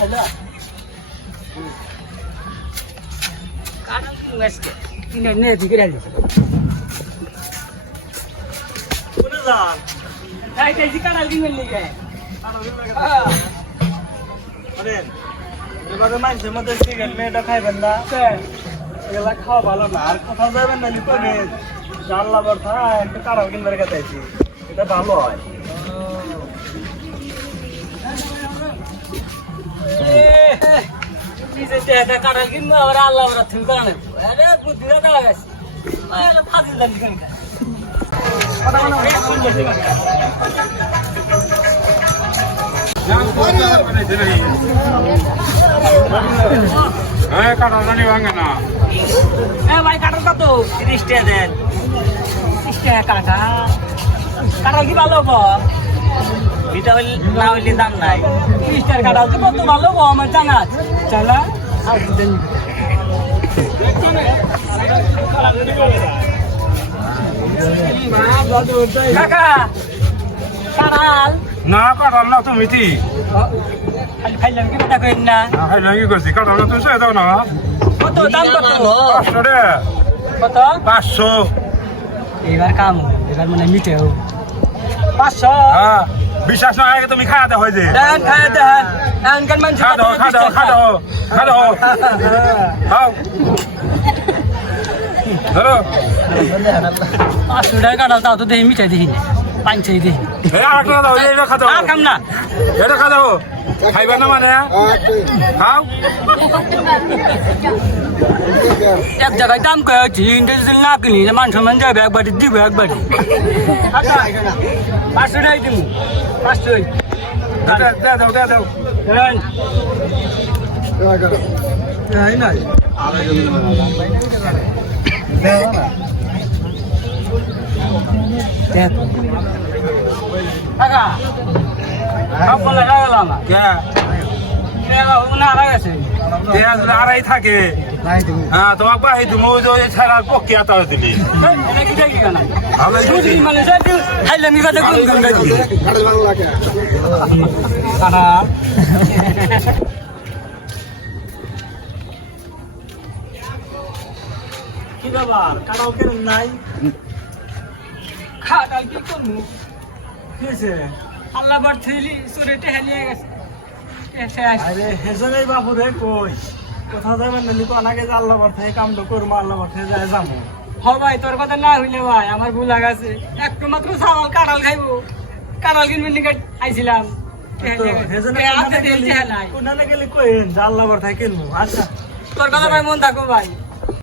হলো কাটা মেসকে কিনে নে দিকে রাখি কোনে যান তাই কেজি কাটা কিনে নিয়ে আরে এবারে মানুষের মধ্যে সিগারেট মেয়েটা খাইবেন না এগুলা খাওয়া ভালো না আর কোথাও যাবেন না লিপে জানলা বর্ষা একটা কারাও কিনবার কাছে এটা ভালো হয় কাটা কিনবো আবার আল্লাহ তুমি কারণে আরে বুদ্ধিটা দেওয়া গেছে ফাঁসি দাম ভাই কাটার কত 30 টাকা দেন 30 টাকা কাটা কাটা কি ভালো হবো এটা না হইলে দাম নাই 30 টাকা কাটা হচ্ছে কত ভালো হবো আমার জানা আছে চলা কাকা কাঁড়াল না কাটাল না তুমি কি খাইলাম কি কথা কইন না কি করছি কাটাল না তুমি দাও না কত দাম কত 500 রে কত 500 এবার কাম এবার মানে মিটে হোক 500 হ্যাঁ বিশ্বাস না আগে তুমি খাওয়া দাও হয়েছে দেন খায় দেন এখন কেন মানুষ খা দাও খাও ধরো 500 টাকা কাটাল তাও তো দেখি মিটাই দেখি পাঁচশো দেখি আরেকটা দাও এটা খা দাও আর কাম না এটা খা দাও খাইবে না মানে খাও এক জায়গায় দাম কয়ে হচ্ছে ইন্টারনেট না কিনি মানুষ মান যাবে একবারটি দিব একবারটি 500 টাকাই দিব 500 দাও টাকা বলে গেলাম না গেছে আড়াই থাকে হ্যাঁ তোমার বাহি তুমি ওই যে ছাড়া প্রক্রিয়া তারা দিলি মানে খাইলাম কি কথা কোন কোন কি ব্যাপার কাটাও কেন নাই খাটাল কি করবো কি হয়েছে আল্লাহ বার থইলি চোরেটে হারিয়ে গেছে আরে হেজনেই বাবু রে কই কোথাও যাবেন না লিপা আনাকে যে আল্লাহ বর্ষা এই কামটা করবো আল্লাহ বর্ষায় যায় যাবো হ ভাই তোর কথা না হইলে ভাই আমার ভুল লাগাছে একটু মাত্র চাওয়াল কাঁঠাল খাইবো কাঁঠাল কিনবেন নিকে আইছিলাম কোনখানে গেলে কইন যে আল্লাহ বর্ষায় কিনবো আচ্ছা তোর কথা ভাই মন থাকো ভাই